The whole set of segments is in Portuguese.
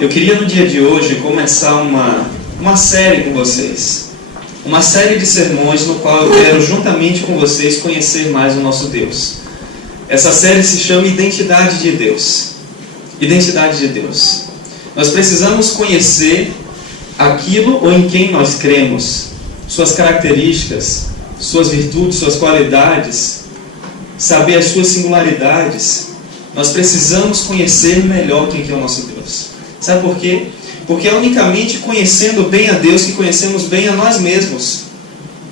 Eu queria no dia de hoje começar uma série com vocês. Uma série de sermões no qual eu quero juntamente com vocês conhecer mais o nosso Deus. Essa série se chama Identidade de Deus. Identidade de Deus. Nós precisamos conhecer aquilo ou em quem nós cremos, suas características, suas virtudes, suas qualidades, saber as suas singularidades. Nós precisamos conhecer melhor quem que é o nosso Deus. Sabe por quê? Porque é unicamente conhecendo bem a Deus que conhecemos bem a nós mesmos.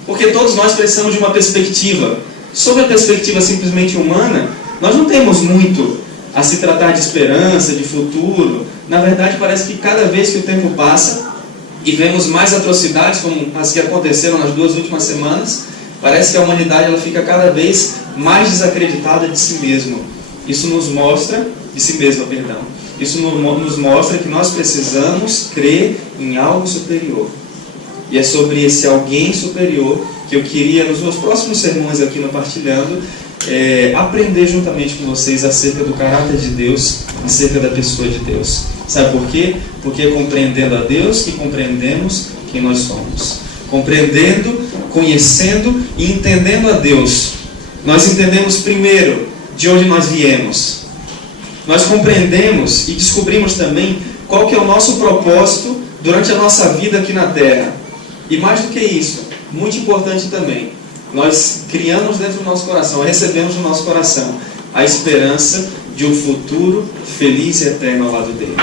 Porque todos nós precisamos de uma perspectiva. Sob a perspectiva simplesmente humana, nós não temos muito a se tratar de esperança, de futuro. Na verdade, parece que cada vez que o tempo passa e vemos mais atrocidades como as que aconteceram nas 2 últimas semanas, parece que a humanidade ela fica cada vez mais desacreditada de si mesma. Isso nos mostra, de si mesma, perdão. Isso nos mostra que nós precisamos crer em algo superior. E é sobre esse alguém superior que eu queria, nos meus próximos sermões aqui no Partilhando, aprender juntamente com vocês acerca do caráter de Deus, acerca da pessoa de Deus. Sabe por quê? Porque é compreendendo a Deus que compreendemos quem nós somos. Compreendendo, conhecendo e entendendo a Deus, nós entendemos primeiro de onde nós viemos. Nós compreendemos e descobrimos também qual que é o nosso propósito durante a nossa vida aqui na Terra. E mais do que isso, muito importante também, nós criamos dentro do nosso coração, recebemos no nosso coração a esperança de um futuro feliz e eterno ao lado dele.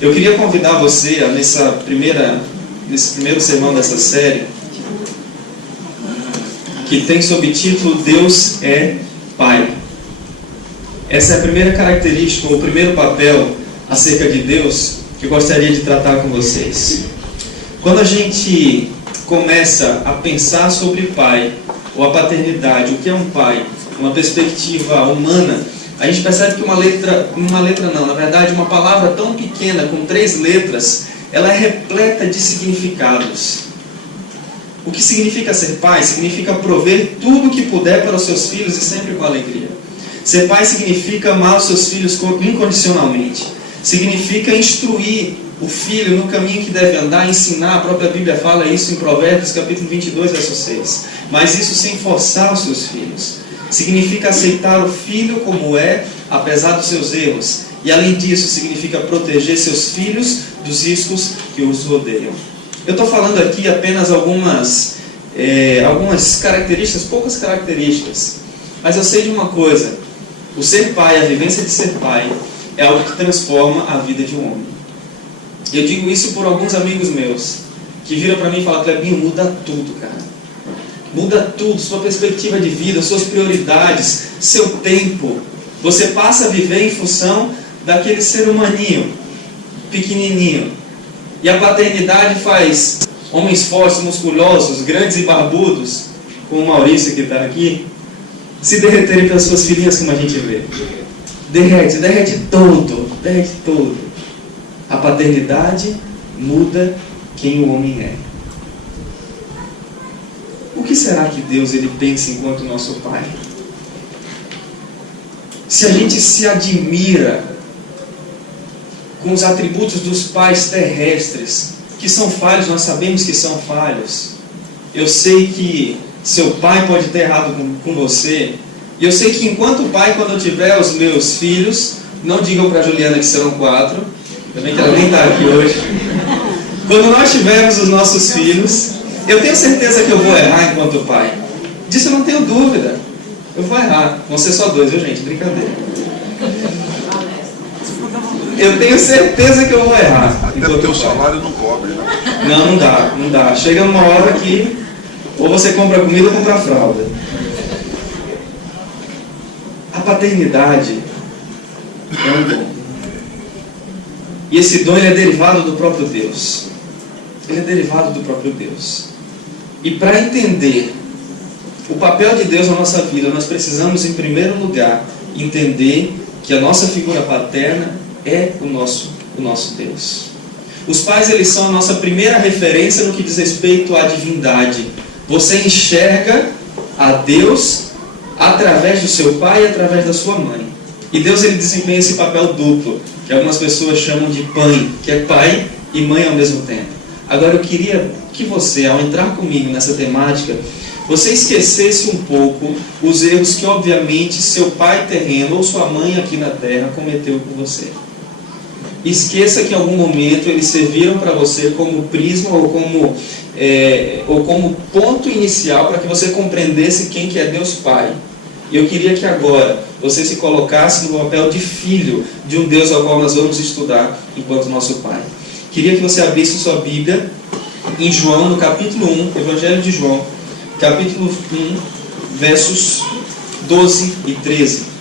Eu queria convidar você nesse primeiro sermão dessa série, que tem sob título Deus é Pai. Essa é a primeira característica, ou o primeiro papel acerca de Deus que eu gostaria de tratar com vocês. Quando a gente começa a pensar sobre pai, ou a paternidade, o que é um pai, uma perspectiva humana, a gente percebe que uma palavra tão pequena, com 3 letras, ela é repleta de significados. O que significa ser pai? Significa prover tudo o que puder para os seus filhos e sempre com alegria. Ser pai significa amar os seus filhos incondicionalmente. Significa instruir o filho no caminho que deve andar, ensinar. A própria Bíblia fala isso em Provérbios, capítulo 22, verso 6. Mas isso sem forçar os seus filhos. Significa aceitar o filho como é, apesar dos seus erros. E além disso, significa proteger seus filhos dos riscos que os rodeiam. Eu estou falando aqui apenas algumas características, poucas características. Mas eu sei de uma coisa. O ser pai, a vivência de ser pai, é algo que transforma a vida de um homem. Eu digo isso por alguns amigos meus, que viram para mim e falam: Clebinho, muda tudo, cara. Muda tudo, sua perspectiva de vida, suas prioridades, seu tempo. Você passa a viver em função daquele ser humaninho, pequenininho. E a paternidade faz homens fortes, musculosos, grandes e barbudos, como o Maurício que está aqui, se derreterem pelas suas filhinhas, como a gente vê. Derrete todo. A paternidade muda quem o homem é. O que será que Deus ele pensa enquanto nosso Pai? Se a gente se admira com os atributos dos pais terrestres, que são falhos, nós sabemos que são falhos. Eu sei que seu pai pode ter errado com você. E eu sei que enquanto pai, quando eu tiver os meus filhos, não digam para a Juliana que serão 4, também que ela nem está aqui hoje. Quando nós tivermos os nossos filhos, eu tenho certeza que eu vou errar enquanto pai. Disso eu não tenho dúvida. Eu vou errar. Vão ser só 2, viu, gente? Brincadeira. Eu tenho certeza que eu vou errar. Até porque o salário não cobre, né? Não dá. Chega uma hora que ou você compra comida ou compra fralda. A paternidade é um dom. E esse dom ele é derivado do próprio Deus. Ele é derivado do próprio Deus. E para entender o papel de Deus na nossa vida, nós precisamos, em primeiro lugar, entender que a nossa figura paterna é o nosso Deus. Os pais, eles são a nossa primeira referência no que diz respeito à divindade. Você enxerga a Deus através do seu pai e através da sua mãe. E Deus ele desempenha esse papel duplo, que algumas pessoas chamam de pai, que é pai e mãe ao mesmo tempo. Agora eu queria que você, ao entrar comigo nessa temática, você esquecesse um pouco os erros que obviamente seu pai terreno ou sua mãe aqui na terra cometeu com você. Esqueça que em algum momento eles serviram para você como prisma ou como ponto inicial para que você compreendesse quem que é Deus Pai. E eu queria que agora você se colocasse no papel de filho de um Deus ao qual nós vamos estudar enquanto nosso Pai. Queria que você abrisse sua Bíblia em João, no capítulo 1, Evangelho de João, capítulo 1, versos 12 e 13.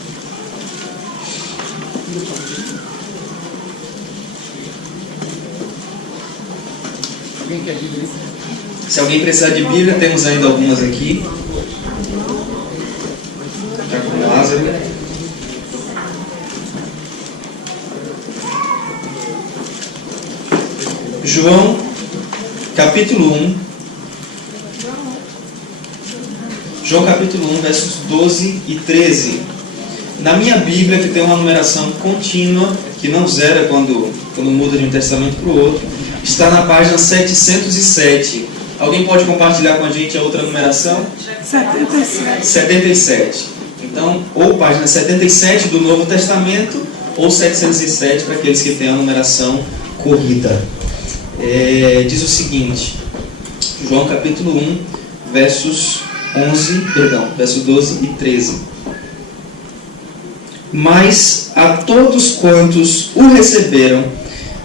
Se alguém precisar de Bíblia, temos ainda algumas aqui. Está com Lázaro. João, capítulo 1. João, capítulo 1, versos 12 e 13. Na minha Bíblia, que tem uma numeração contínua, que não zera quando muda de um testamento para o outro, está na página 707. Alguém pode compartilhar com a gente a outra numeração? 77. Então, ou página 77 do Novo Testamento, ou 707 para aqueles que têm a numeração corrida. Diz o seguinte, João capítulo 1, versos 12 e 13. Mas a todos quantos o receberam,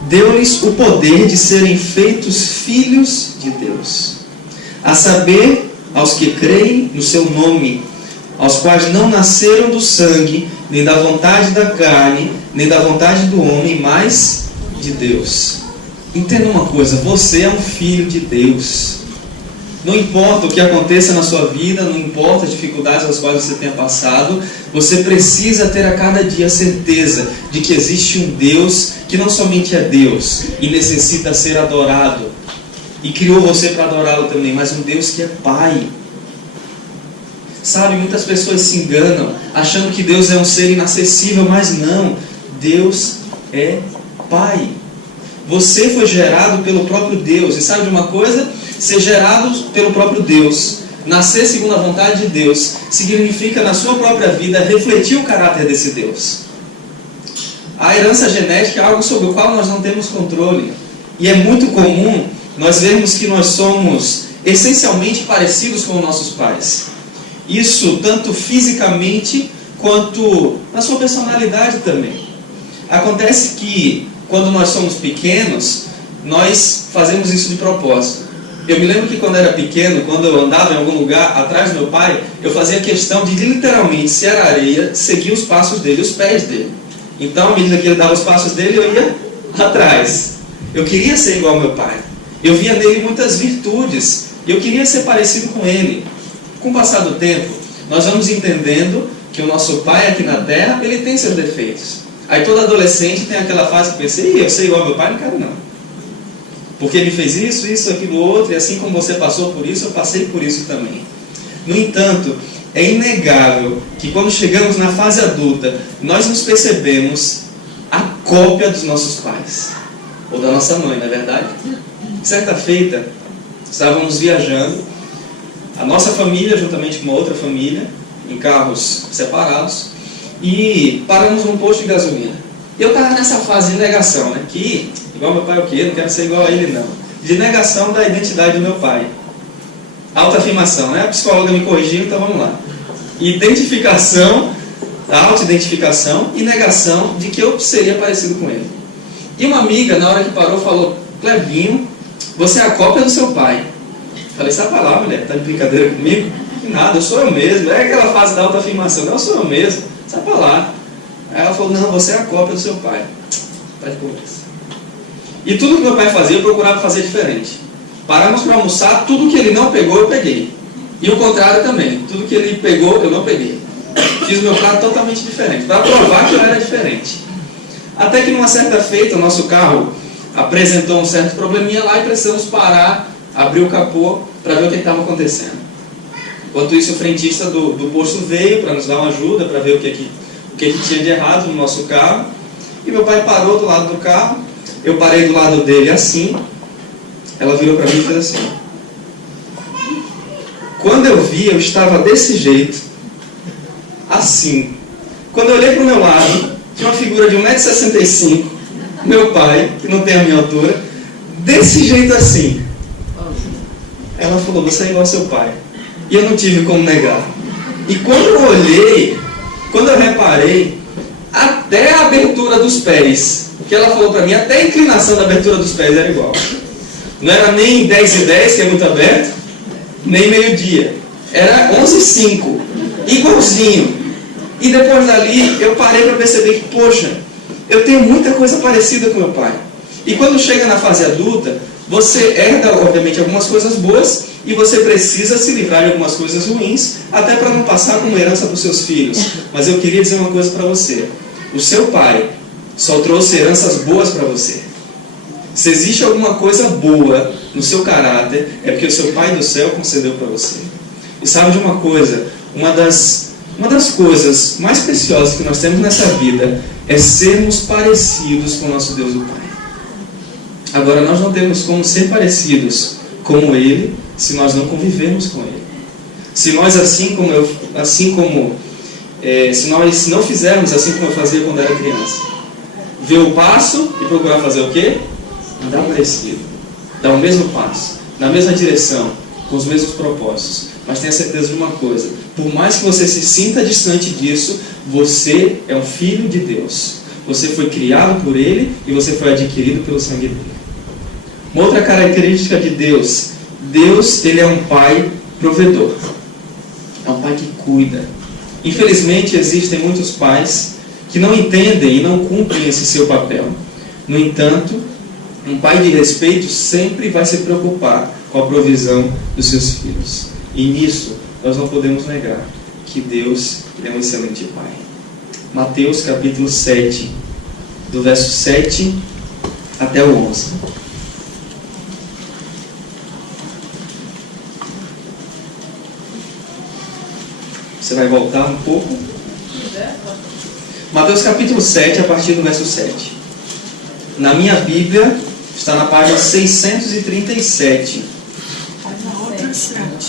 deu-lhes o poder de serem feitos filhos de Deus, a saber, aos que creem no seu nome, aos quais não nasceram do sangue, nem da vontade da carne, nem da vontade do homem, mas de Deus. Entenda uma coisa, você é um filho de Deus. Não importa o que aconteça na sua vida, não importa as dificuldades às quais você tenha passado, você precisa ter a cada dia a certeza de que existe um Deus que não somente é Deus e necessita ser adorado, e criou você para adorá-lo também, mas um Deus que é Pai. Sabe, muitas pessoas se enganam achando que Deus é um ser inacessível, mas não, Deus é Pai. Você foi gerado pelo próprio Deus, e sabe de uma coisa? Ser gerado pelo próprio Deus, nascer segundo a vontade de Deus, significa na sua própria vida refletir o caráter desse Deus. A herança genética é algo sobre o qual nós não temos controle, e é muito comum nós vermos que nós somos essencialmente parecidos com nossos pais. Isso tanto fisicamente quanto na sua personalidade também. Acontece que quando nós somos pequenos, nós fazemos isso de propósito. Eu me lembro que quando eu era pequeno, quando eu andava em algum lugar atrás do meu pai, eu fazia questão de literalmente, se era areia, seguir os passos dele, os pés dele. Então, à medida que ele dava os passos dele, eu ia atrás. Eu queria ser igual ao meu pai. Eu via nele muitas virtudes. E eu queria ser parecido com ele. Com o passar do tempo, nós vamos entendendo que o nosso pai aqui na terra, ele tem seus defeitos. Aí todo adolescente tem aquela fase que pensa, eu sei igual ao meu pai, não quero não. Porque ele fez isso, aquilo, outro, e assim como você passou por isso, eu passei por isso também. No entanto, é inegável que quando chegamos na fase adulta, nós nos percebemos a cópia dos nossos pais. Ou da nossa mãe, não é verdade? Certa feita, estávamos viajando, a nossa família, juntamente com uma outra família, em carros separados, e paramos num posto de gasolina. Eu estava nessa fase de negação, né? Que, igual meu pai o quê? Não quero ser igual a ele, não. De negação da identidade do meu pai. Autoafirmação, né? A psicóloga me corrigiu, então vamos lá. Identificação, auto-identificação e negação de que eu seria parecido com ele. E uma amiga, na hora que parou, falou, Clebinho, você é a cópia do seu pai. Falei, sai pra lá, mulher, tá de brincadeira comigo? Que nada, eu sou eu mesmo. É aquela fase da autoafirmação, não, eu sou eu mesmo, sai pra lá. Aí ela falou, não, você é a cópia do seu pai. Tá de conversa. E tudo que meu pai fazia, eu procurava fazer diferente. Paramos para almoçar, tudo que ele não pegou, eu peguei. E o contrário também, tudo que ele pegou, eu não peguei. Fiz o meu prato totalmente diferente, para provar que eu era diferente. Até que numa certa feita, o nosso carro apresentou um certo probleminha lá e precisamos parar, abrir o capô para ver o que estava acontecendo. Enquanto isso, o frentista do posto veio para nos dar uma ajuda, para ver o que tinha de errado no nosso carro. E meu pai parou do lado do carro, eu parei do lado dele assim. Ela virou para mim e fez assim. Quando eu vi, eu estava desse jeito, assim. Quando eu olhei para o meu lado, tinha uma figura de 1,65 m, meu pai, que não tem a minha altura, desse jeito assim. Ela falou, você é igual ao seu pai. E eu não tive como negar. E quando eu olhei, quando eu reparei, até a abertura dos pés, que ela falou para mim, até a inclinação da abertura dos pés era igual. Não era nem 10:10, que é muito aberto, nem meio-dia. Era 11:05, igualzinho. E depois dali, eu parei para perceber que, poxa, eu tenho muita coisa parecida com meu pai. E quando chega na fase adulta, você herda, obviamente, algumas coisas boas e você precisa se livrar de algumas coisas ruins, até para não passar como herança para os seus filhos. Mas eu queria dizer uma coisa para você. O seu pai só trouxe heranças boas para você. Se existe alguma coisa boa no seu caráter, é porque o seu Pai do céu concedeu para você. E sabe de uma coisa? Uma das coisas mais preciosas que nós temos nessa vida é sermos parecidos com o nosso Deus o Pai. Agora, nós não temos como ser parecidos como Ele se nós não convivermos com Ele. Se nós, se nós não fizermos assim como eu fazia quando era criança, ver o passo e procurar fazer o quê? Andar parecido, dar o mesmo passo, na mesma direção, com os mesmos propósitos. Mas tenha certeza de uma coisa, por mais que você se sinta distante disso, você é um filho de Deus. Você foi criado por Ele e você foi adquirido pelo sangue dele. Uma outra característica de Deus, Ele é um Pai provedor. É um Pai que cuida. Infelizmente, existem muitos pais que não entendem e não cumprem esse seu papel. No entanto, um pai de respeito sempre vai se preocupar com a provisão dos seus filhos. E nisso, nós não podemos negar que Deus é um excelente Pai. Mateus capítulo 7, do verso 7 até o 11. Você vai voltar um pouco? Mateus capítulo 7, a partir do verso 7. Na minha Bíblia, está na página 637.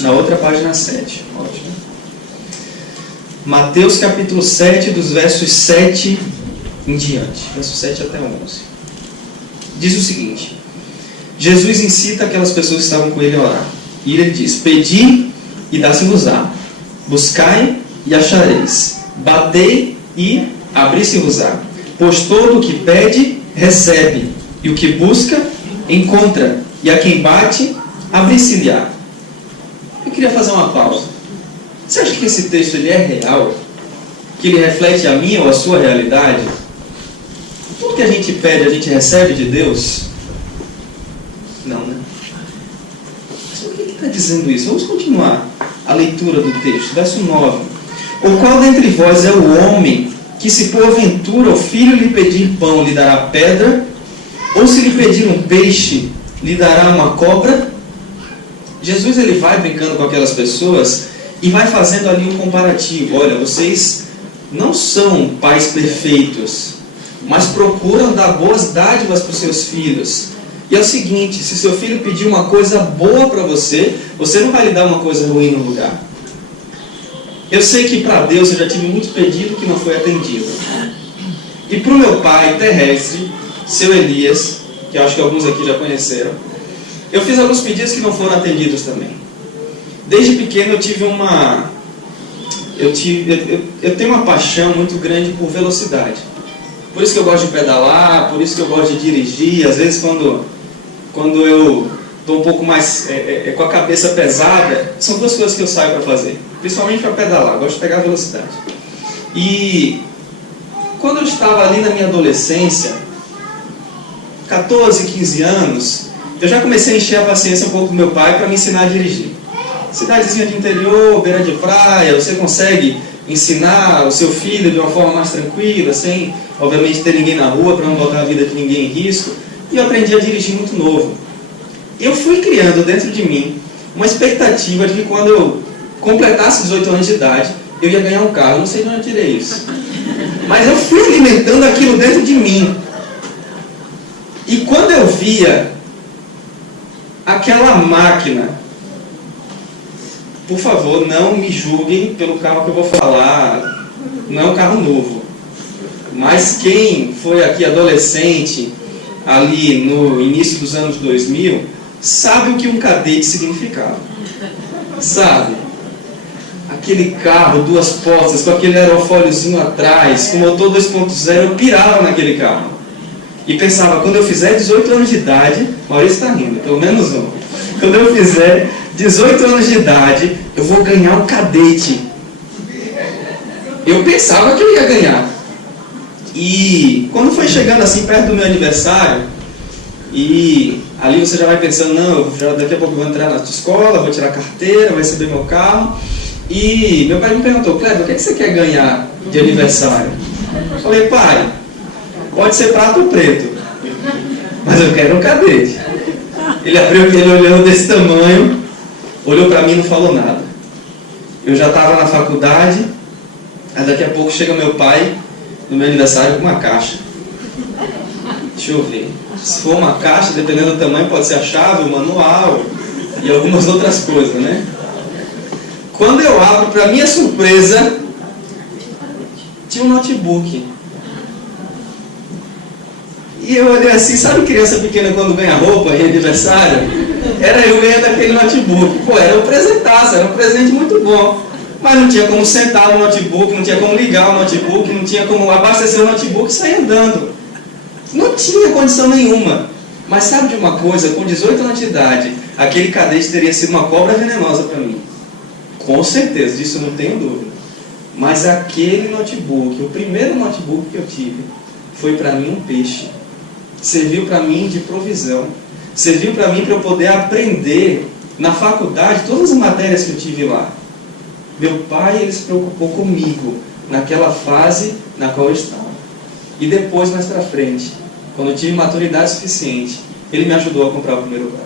Na outra página 7. Ótimo. Mateus capítulo 7, dos versos 7 em diante. Verso 7 até 11. Diz o seguinte. Jesus incita aquelas pessoas que estavam com ele a orar. E ele diz, pedi e dá-se-vos-á. Buscai e achareis. Batei e abri-se-vos-á. Pois todo o que pede, recebe. E o que busca, encontra. E a quem bate, abre-se-lhe-á. Eu queria fazer uma pausa. Você acha que esse texto ele é real? Que ele reflete a minha ou a sua realidade? Tudo que a gente pede, a gente recebe de Deus? Não, né? Mas por que ele está dizendo isso? Vamos continuar a leitura do texto. Verso 9. Ou qual dentre vós é o homem que, se porventura o filho lhe pedir pão, lhe dará pedra? Ou se lhe pedir um peixe, lhe dará uma cobra? Jesus ele vai brincando com aquelas pessoas e vai fazendo ali um comparativo. Olha, vocês não são pais perfeitos, mas procuram dar boas dádivas para os seus filhos. E é o seguinte, se seu filho pedir uma coisa boa para você, você não vai lhe dar uma coisa ruim no lugar. Eu sei que para Deus eu já tive muito pedido que não foi atendido. E para o meu pai terrestre, seu Elias, que eu acho que alguns aqui já conheceram, eu fiz alguns pedidos que não foram atendidos também. Desde pequeno eu tive eu tenho uma paixão muito grande por velocidade. Por isso que eu gosto de pedalar, por isso que eu gosto de dirigir. Às vezes quando eu estou um pouco mais com a cabeça pesada, são duas coisas que eu saio para fazer. Principalmente para pedalar, eu gosto de pegar velocidade. E quando eu estava ali na minha adolescência, 14, 15 anos, eu já comecei a encher a paciência um pouco do meu pai para me ensinar a dirigir. Cidadezinha de interior, beira de praia, você consegue ensinar o seu filho de uma forma mais tranquila, sem, obviamente, ter ninguém na rua, para não botar a vida de ninguém em risco. E eu aprendi a dirigir muito novo. E eu fui criando dentro de mim uma expectativa de que quando eu completasse 18 anos de idade, eu ia ganhar um carro. Eu não sei de onde eu tirei isso. Mas eu fui alimentando aquilo dentro de mim. E quando eu via aquela máquina, por favor, não me julguem pelo carro que eu vou falar, não é um carro novo. Mas quem foi aqui adolescente, ali no início dos anos 2000, sabe o que um cadete significava. Sabe? Aquele carro, 2 portas, com aquele aerofóliozinho atrás, com motor 2.0, eu pirava naquele carro. E pensava, quando eu fizer 18 anos de idade, Maurício está rindo, pelo menos um. Quando eu fizer 18 anos de idade, eu vou ganhar um cadete. Eu pensava que eu ia ganhar. E quando foi chegando assim perto do meu aniversário, e ali você já vai pensando, não, daqui a pouco eu vou entrar na escola, vou tirar a carteira, vai receber meu carro. E meu pai me perguntou, Kleber, o que você quer ganhar de aniversário? Eu falei, pai, pode ser prato ou preto, mas eu quero um cadete. Ele abriu aquele olhando desse tamanho, olhou para mim e não falou nada. Eu já estava na faculdade, aí daqui a pouco chega meu pai no meu aniversário com uma caixa. Deixa eu ver. Se for uma caixa, dependendo do tamanho, pode ser a chave, o manual e algumas outras coisas, né? Quando eu abro, para minha surpresa, tinha um notebook. E eu olhei assim, sabe criança pequena quando ganha roupa em aniversário? Era eu ganhando aquele notebook. Pô, era um presentaço, era um presente muito bom. Mas não tinha como sentar no notebook, não tinha como ligar o notebook, não tinha como abastecer o notebook e sair andando. Não tinha condição nenhuma. Mas sabe de uma coisa? Com 18 anos de idade, aquele cadete teria sido uma cobra venenosa para mim. Com certeza, disso eu não tenho dúvida. Mas aquele notebook, o primeiro notebook que eu tive, foi para mim um peixe. Serviu para mim de provisão. Serviu para mim para eu poder aprender na faculdade todas as matérias que eu tive lá. Meu pai, ele se preocupou comigo naquela fase na qual eu estava. E depois, mais para frente, quando eu tive maturidade suficiente, ele me ajudou a comprar o primeiro carro.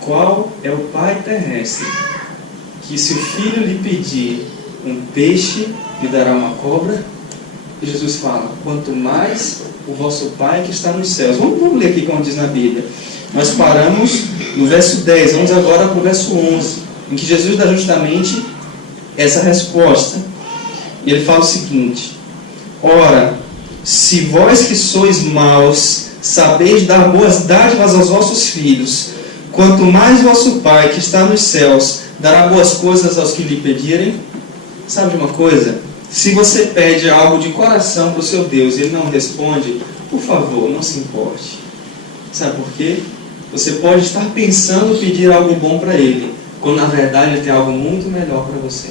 Qual é o pai terrestre que, se o filho lhe pedir um peixe, lhe dará uma cobra? E Jesus fala, quanto mais o vosso pai que está nos céus. Vamos ler aqui como diz na Bíblia. Nós paramos no verso 10, vamos agora para o verso 11, em que Jesus dá justamente essa resposta. E ele fala o seguinte, ora, se vós que sois maus, sabeis dar boas dádivas aos vossos filhos, quanto mais vosso Pai que está nos céus dará boas coisas aos que lhe pedirem. Sabe de uma coisa? Se você pede algo de coração para o seu Deus e Ele não responde, por favor, não se importe. Sabe por quê? Você pode estar pensando pedir algo bom para Ele, quando na verdade Ele tem algo muito melhor para você.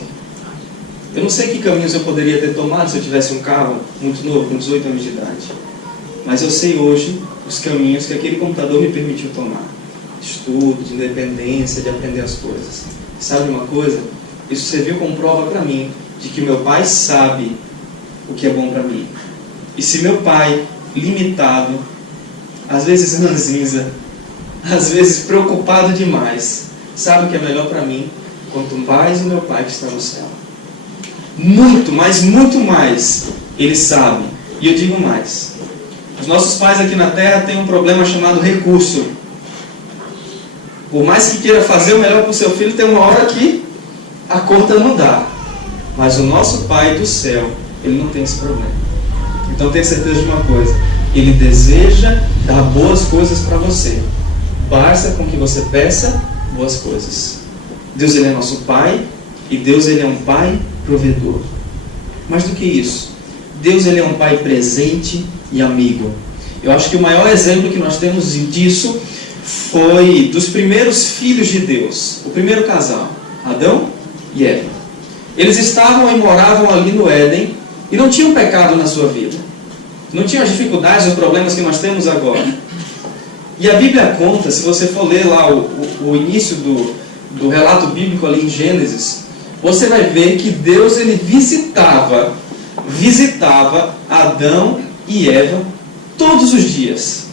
Eu não sei que caminhos eu poderia ter tomado se eu tivesse um carro muito novo, com 18 anos de idade. Mas eu sei hoje os caminhos que aquele computador me permitiu tomar. De estudo, de independência, de aprender as coisas. Sabe uma coisa? Isso serviu como prova para mim de que meu pai sabe o que é bom para mim. E se meu pai, limitado, às vezes ranzinza, às vezes preocupado demais, sabe o que é melhor para mim, quanto mais o meu pai que está no céu. Muito, mas muito mais, ele sabe. E eu digo mais. Os nossos pais aqui na terra têm um problema chamado recurso. Por mais que queira fazer o melhor para o seu filho, tem uma hora que a conta não dá. Mas o nosso Pai do céu, Ele não tem esse problema. Então tenha certeza de uma coisa. Ele deseja dar boas coisas para você. Basta com que você peça boas coisas. Deus, Ele é nosso Pai. E Deus, Ele é um Pai provedor. Mais do que isso, Deus, Ele é um Pai presente e amigo. Eu acho que o maior exemplo que nós temos disso foi dos primeiros filhos de Deus. O primeiro casal, Adão e Eva. Eles estavam e moravam ali no Éden e não tinham pecado na sua vida. Não tinham as dificuldades, os problemas que nós temos agora. E a Bíblia conta, se você for ler lá o início do relato bíblico ali em Gênesis, você vai ver que Deus, Ele visitava Adão e Eva todos os dias.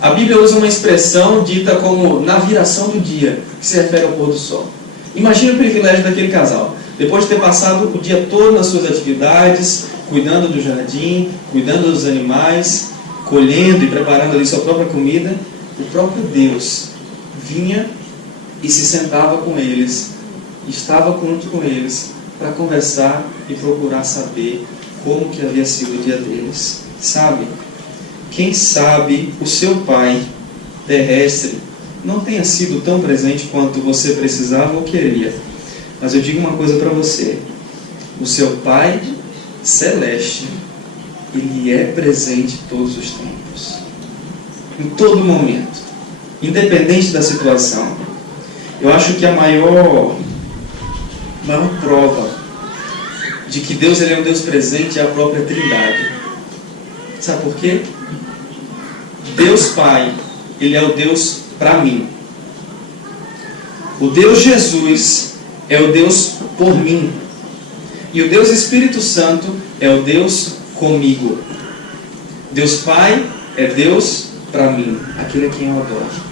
A Bíblia usa uma expressão dita como na viração do dia, que se refere ao pôr do sol. Imagine o privilégio daquele casal. Depois de ter passado o dia todo nas suas atividades, cuidando do jardim, cuidando dos animais, colhendo e preparando ali sua própria comida, o próprio Deus vinha e se sentava com eles, estava junto com eles, para conversar e procurar saber como que havia sido o dia deles. Sabe? Quem sabe o seu pai terrestre não tenha sido tão presente quanto você precisava ou queria. Mas eu digo uma coisa para você. O seu pai celeste, ele é presente todos os tempos. Em todo momento. Independente da situação. Eu acho que a maior prova de que Deus ele é um Deus presente é a própria Trindade. Sabe por quê? Deus Pai, ele é o Deus para mim. O Deus Jesus é o Deus por mim. E o Deus Espírito Santo é o Deus comigo. Deus Pai é Deus para mim, aquele a quem eu adoro.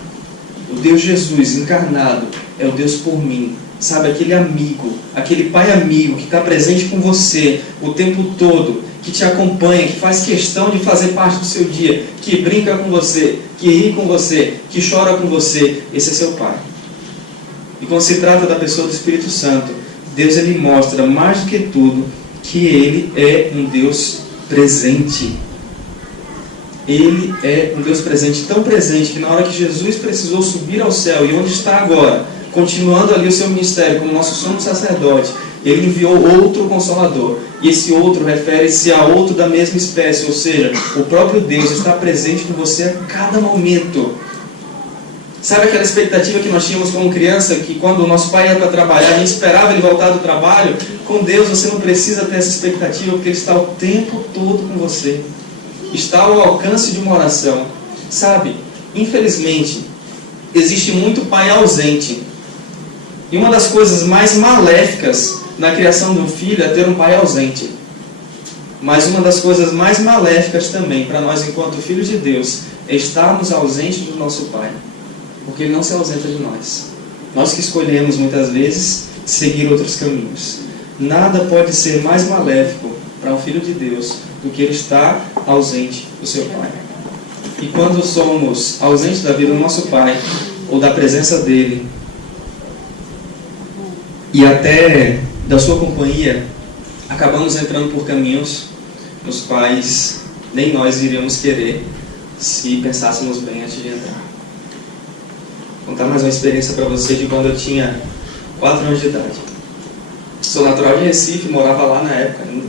O Deus Jesus encarnado é o Deus por mim. Sabe, aquele amigo, aquele pai amigo que está presente com você o tempo todo, que te acompanha, que faz questão de fazer parte do seu dia, que brinca com você, que ri com você, que chora com você. Esse é seu pai. E quando se trata da pessoa do Espírito Santo, Deus ele mostra mais do que tudo que ele é um Deus presente. Ele é um Deus presente, tão presente que na hora que Jesus precisou subir ao céu, e onde está agora, continuando ali o seu ministério como nosso sumo sacerdote, ele enviou outro Consolador. E esse outro refere-se a outro da mesma espécie, ou seja, o próprio Deus está presente com você a cada momento. Sabe aquela expectativa que nós tínhamos como criança, que quando o nosso pai ia para trabalhar, a gente esperava ele voltar do trabalho? Com Deus você não precisa ter essa expectativa, porque ele está o tempo todo com você. Está ao alcance de uma oração. Sabe, infelizmente, existe muito pai ausente. E uma das coisas mais maléficas na criação de um filho é ter um pai ausente. Mas uma das coisas mais maléficas também, para nós enquanto filhos de Deus, é estarmos ausentes do nosso pai. Porque ele não se ausenta de nós. Nós que escolhemos muitas vezes seguir outros caminhos. Nada pode ser mais maléfico para um filho de Deus do que ele estar ausente do seu pai. E quando somos ausentes da vida do nosso pai, ou da presença dele, e até da sua companhia, acabamos entrando por caminhos nos quais nem nós iríamos querer se pensássemos bem antes de entrar. Vou contar mais uma experiência para você de quando eu tinha 4 anos de idade. Sou natural de Recife, morava lá na época ainda.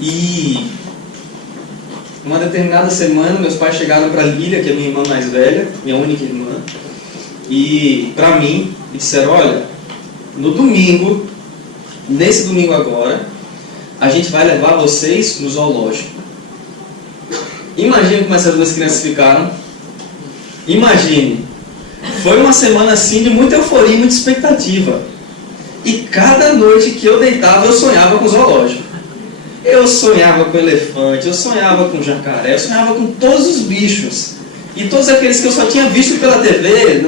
E uma determinada semana, meus pais chegaram para Lília, que é minha irmã mais velha, minha única irmã, e para mim, e disseram: olha, no domingo, nesse domingo agora, a gente vai levar vocês no zoológico. Imagine como essas duas crianças ficaram. Imagine. Foi uma semana assim de muita euforia e muita expectativa. E cada noite que eu deitava, eu sonhava com o zoológico. Eu sonhava com elefante, eu sonhava com jacaré, eu sonhava com todos os bichos. E todos aqueles que eu só tinha visto pela TV,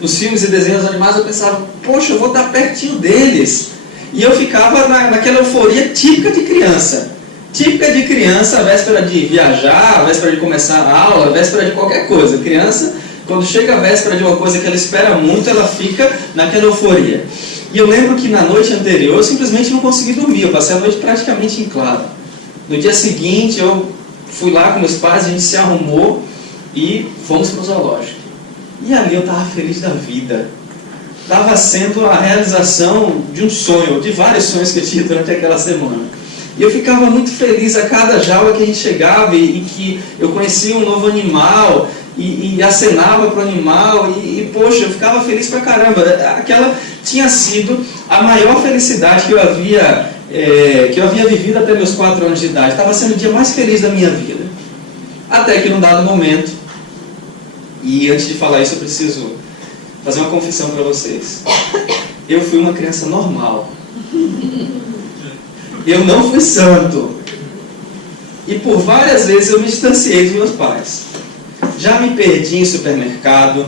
nos filmes e desenhos animados, eu pensava: poxa, eu vou estar pertinho deles. E eu ficava naquela euforia típica de criança. Típica de criança, véspera de viajar, véspera de começar a aula, véspera de qualquer coisa. Criança, quando chega a véspera de uma coisa que ela espera muito, ela fica naquela euforia. E eu lembro que na noite anterior eu simplesmente não consegui dormir. Eu passei a noite praticamente em claro. No dia seguinte eu fui lá com meus pais, a gente se arrumou e fomos para o zoológico. E ali eu estava feliz da vida. Estava sendo a realização de um sonho, de vários sonhos que eu tinha durante aquela semana. E eu ficava muito feliz a cada jaula que a gente chegava e que eu conhecia um novo animal e acenava para o animal e poxa, eu ficava feliz pra caramba. Aquela tinha sido a maior felicidade que eu havia vivido até meus 4 anos de idade. Estava sendo o dia mais feliz da minha vida. Até que num dado momento, e antes de falar isso eu preciso fazer uma confissão para vocês. Eu fui uma criança normal. Eu não fui santo. E por várias vezes eu me distanciei dos meus pais. Já me perdi em supermercado,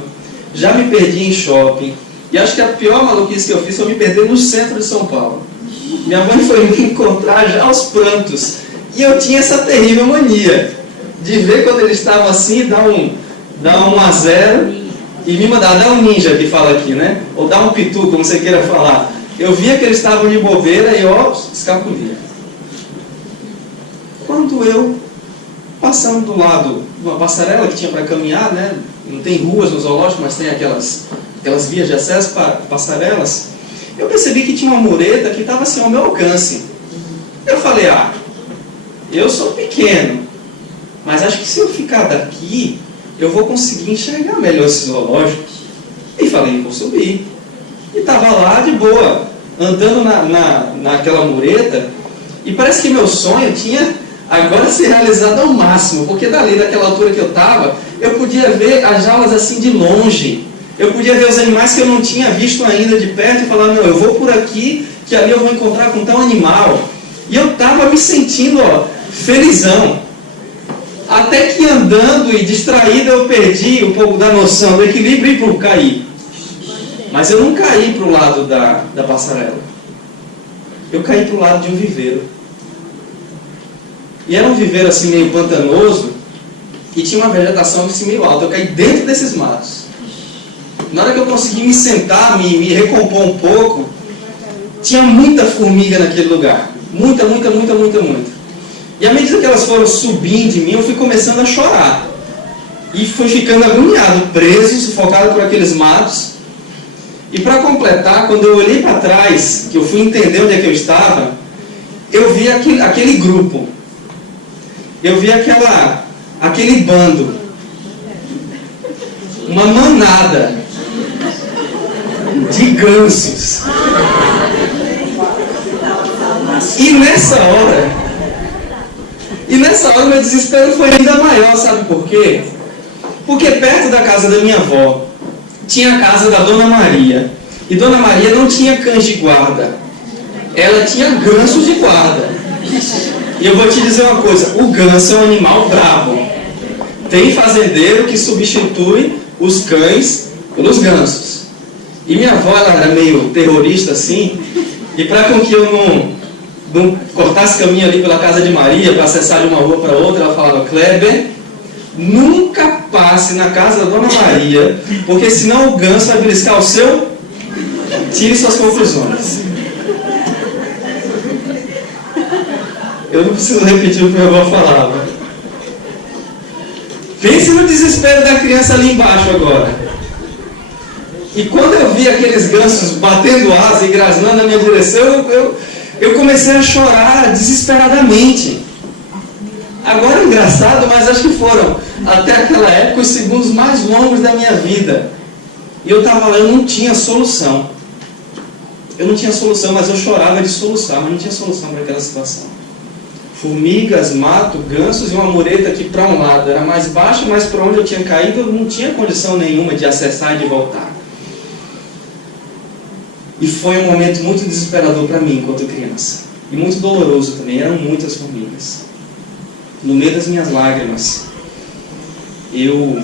já me perdi em shopping. E acho que a pior maluquice que eu fiz foi me perder no centro de São Paulo. Minha mãe foi me encontrar já aos prantos. E eu tinha essa terrível mania de ver quando eles estavam assim, dar um a 0 e me mandar dar um ninja, que fala aqui, né? Ou dar um pitu, como você queira falar. Eu via que eles estavam de bobeira e ó, escapulia. Quando eu, passando do lado de uma passarela que tinha para caminhar, né? Não tem ruas no zoológico, mas tem aquelas vias de acesso para passarelas. Eu percebi que tinha uma mureta que estava assim ao meu alcance. Eu falei, eu sou pequeno, mas acho que se eu ficar daqui, eu vou conseguir enxergar melhor esse zoológico. E falei, vou subir. E estava lá de boa, andando naquela mureta, e parece que meu sonho tinha agora se realizado ao máximo, porque dali, daquela altura que eu estava, eu podia ver as jaulas assim de longe. Eu podia ver os animais que eu não tinha visto ainda de perto e falar, não, eu vou por aqui, que ali eu vou encontrar com tal animal. E eu estava me sentindo, felizão. Até que andando e distraído eu perdi um pouco da noção do equilíbrio e caí. Mas eu não caí para o lado da passarela. Eu caí para o lado de um viveiro. E era um viveiro assim meio pantanoso e tinha uma vegetação assim meio alta. Eu caí dentro desses matos. Na hora que eu consegui me sentar, me recompor um pouco, tinha muita formiga naquele lugar. Muita. E à medida que elas foram subindo de mim, eu fui começando a chorar. E fui ficando agoniado, preso, sufocado por aqueles matos. E para completar, quando eu olhei para trás, que eu fui entender onde é que eu estava, eu vi aquele grupo. Eu vi aquele bando. Uma manada de gansos. E nessa hora meu desespero foi ainda maior, sabe por quê? Porque perto da casa da minha avó tinha a casa da Dona Maria. E Dona Maria não tinha cães de guarda. Ela tinha gansos de guarda. E eu vou te dizer uma coisa, o ganso é um animal bravo. Tem fazendeiro que substitui os cães pelos gansos. E minha avó, ela era meio terrorista assim, e para com que eu não cortasse caminho ali pela casa de Maria, para acessar de uma rua para outra, ela falava, Kleber, nunca passe na casa da Dona Maria, porque senão o ganso vai beliscar o seu, tire suas conclusões. Eu não preciso repetir o que minha avó falava. Pense no desespero da criança ali embaixo agora. E quando eu vi aqueles gansos batendo asa e grasnando na minha direção, eu comecei a chorar desesperadamente. Agora é engraçado, mas acho que foram, até aquela época, os segundos mais longos da minha vida. E eu estava lá, eu não tinha solução. Eu não tinha solução, mas eu chorava de soluçar, mas não tinha solução para aquela situação. Formigas, mato, gansos e uma mureta que para um lado era mais baixa, mas para onde eu tinha caído eu não tinha condição nenhuma de acessar e de voltar. E foi um momento muito desesperador para mim enquanto criança. E muito doloroso também, eram muitas formigas. No meio das minhas lágrimas, eu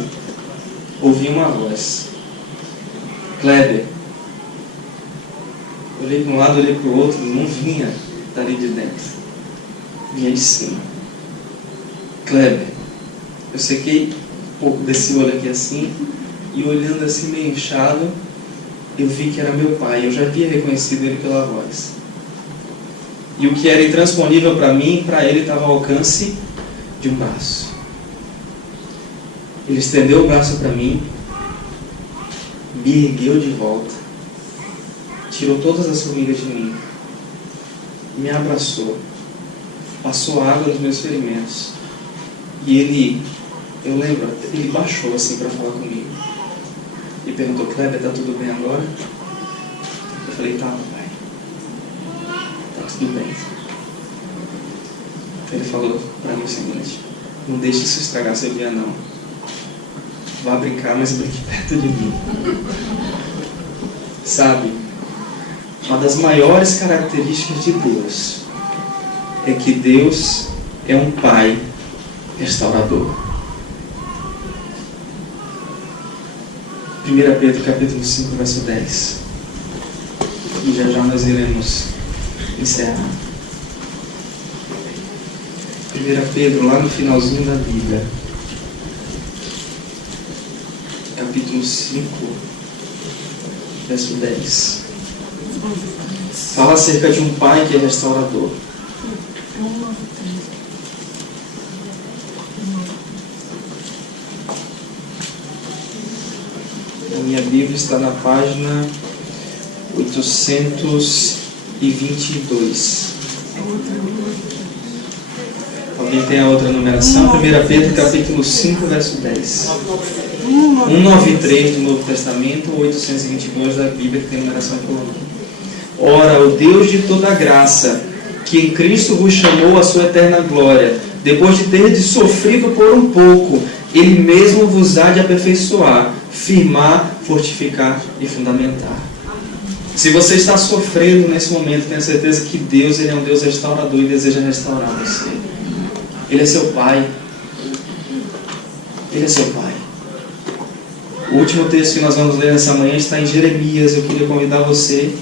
ouvi uma voz. Kleber. Olhei para um lado, olhei para o outro, não vinha dali de dentro. Vinha de cima. Kleber. Eu sequei um pouco desse olho aqui assim, e olhando assim meio inchado, eu vi que era meu pai. Eu já havia reconhecido ele pela voz. E o que era intransponível para mim, para ele estava ao alcance de um braço. Ele estendeu o braço para mim, me ergueu de volta, tirou todas as formigas de mim, me abraçou, passou água nos meus ferimentos. E ele, eu lembro, ele baixou assim para falar comigo. E perguntou, Kleber, está tudo bem agora? Eu falei, tá, papai. Tá tudo bem. Ele falou para mim o seguinte, não deixe isso estragar seu dia não. Vá brincar, mas brinque perto de mim. Sabe, uma das maiores características de Deus é que Deus é um Pai restaurador. 1 Pedro capítulo 5, verso 10. E já nós iremos encerrar. 1 Pedro, lá no finalzinho da Bíblia, capítulo 5, verso 10. Fala acerca de um pai que é restaurador. A minha Bíblia está na página 822. Alguém tem a outra numeração? 1 Pedro capítulo 5, verso 10. 193 do Novo Testamento, 822 da Bíblia, que tem numeração em coluna. Ora, o Deus de toda graça, que em Cristo vos chamou à sua eterna glória, depois de terdes sofrido por um pouco, Ele mesmo vos há de aperfeiçoar, firmar, fortificar e fundamentar. Se você está sofrendo nesse momento, tenha certeza que Deus, Ele é um Deus restaurador e deseja restaurar você. Ele é seu Pai. Ele é seu Pai. O último texto que nós vamos ler nessa manhã está em Jeremias. Eu queria convidar você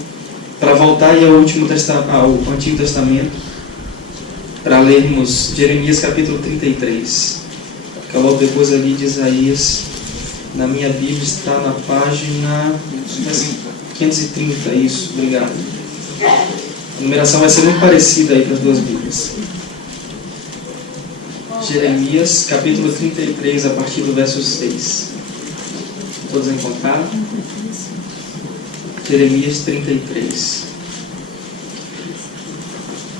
para voltar aí ao Antigo Testamento, para lermos Jeremias capítulo 33. Que é logo depois ali de Isaías. Na minha Bíblia está na página 530. Isso, obrigado. A numeração vai ser muito parecida aí para as duas Bíblias. Jeremias capítulo 33, a partir do verso 6. Todos encontraram? Jeremias 33.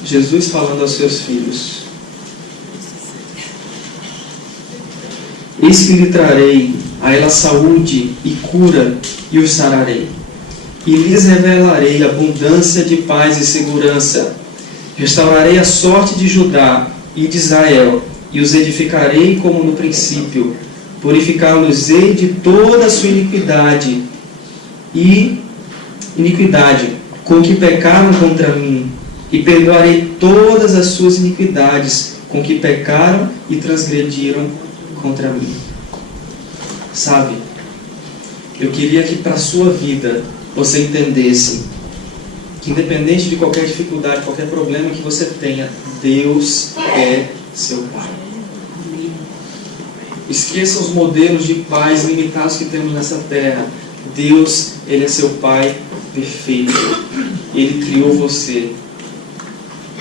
Jesus falando aos seus filhos: eis que lhe trarei a ela saúde e cura, e os sararei, e lhes revelarei abundância de paz e segurança. Restaurarei a sorte de Judá e de Israel, e os edificarei como no princípio. Purificá-los-ei de toda a sua iniquidade com que pecaram contra mim, e perdoarei todas as suas iniquidades com que pecaram e transgrediram contra mim. Sabe, eu queria que para a sua vida você entendesse que, independente de qualquer dificuldade, qualquer problema que você tenha, Deus é seu Pai. Esqueça os modelos de pais limitados que temos nessa terra. Deus, Ele é seu Pai perfeito. Ele criou você.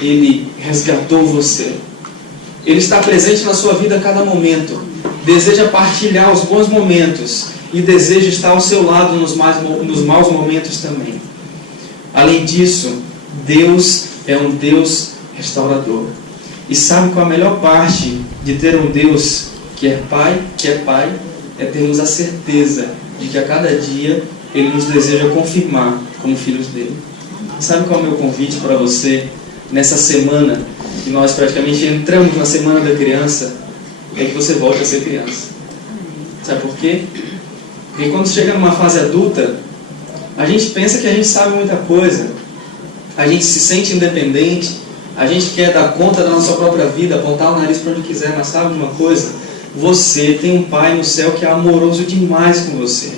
Ele resgatou você. Ele está presente na sua vida a cada momento. Deseja partilhar os bons momentos e deseja estar ao seu lado nos maus momentos também. Além disso, Deus é um Deus restaurador. E sabe qual a melhor parte de ter um Deus que é Pai, é termos a certeza de que a cada dia Ele nos deseja confirmar como filhos dele. Sabe qual é o meu convite para você nessa semana, que nós praticamente entramos na semana da criança? É que você volte a ser criança. Sabe por quê? Porque quando chega numa fase adulta, a gente pensa que a gente sabe muita coisa, a gente se sente independente, a gente quer dar conta da nossa própria vida, apontar o nariz para onde quiser, mas sabe de uma coisa? Você tem um Pai no céu que é amoroso demais com você.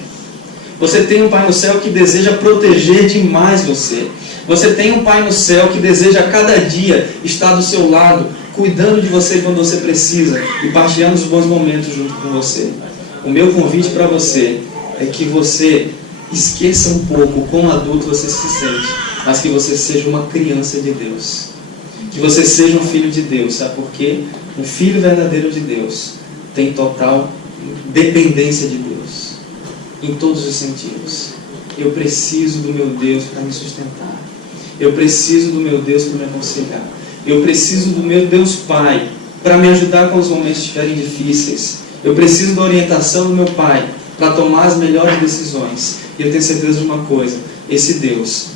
Você tem um Pai no céu que deseja proteger demais você. Você tem um Pai no céu que deseja a cada dia estar do seu lado, cuidando de você quando você precisa e partilhando os bons momentos junto com você. O meu convite para você é que você esqueça um pouco como adulto você se sente, mas que você seja uma criança de Deus. Que você seja um filho de Deus. Sabe por quê? Um filho verdadeiro de Deus tem total dependência de Deus, em todos os sentidos. Eu preciso do meu Deus para me sustentar. Eu preciso do meu Deus para me aconselhar. Eu preciso do meu Deus Pai para me ajudar quando os momentos estiverem difíceis. Eu preciso da orientação do meu Pai para tomar as melhores decisões. E eu tenho certeza de uma coisa: esse Deus,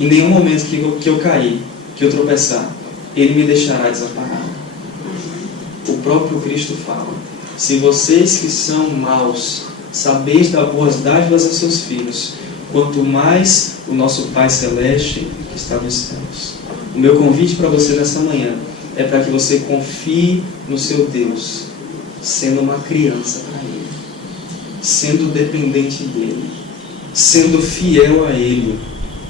em nenhum momento que eu cair, que eu tropeçar, Ele me deixará desamparado. O próprio Cristo fala: se vocês que são maus sabeis dar boas dádivas a seus filhos, quanto mais o nosso Pai Celeste que está nos céus. O meu convite para você nessa manhã é para que você confie no seu Deus, sendo uma criança para Ele, sendo dependente dEle, sendo fiel a Ele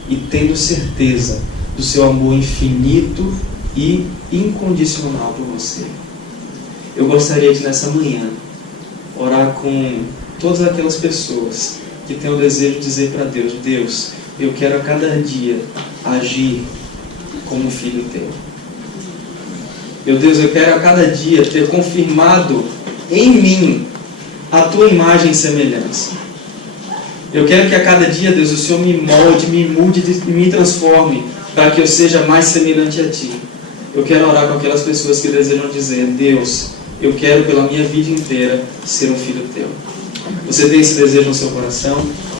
e tendo certeza do seu amor infinito e incondicional por você. Eu gostaria de, nessa manhã, orar com todas aquelas pessoas que têm o desejo de dizer para Deus: Deus, eu quero a cada dia agir como filho teu. Meu Deus, eu quero a cada dia ter confirmado em mim a tua imagem e semelhança. Eu quero que a cada dia, Deus, o Senhor me molde, me mude e me transforme para que eu seja mais semelhante a Ti. Eu quero orar com aquelas pessoas que desejam dizer: Deus, eu quero pela minha vida inteira ser um filho Teu. Você tem esse desejo no seu coração?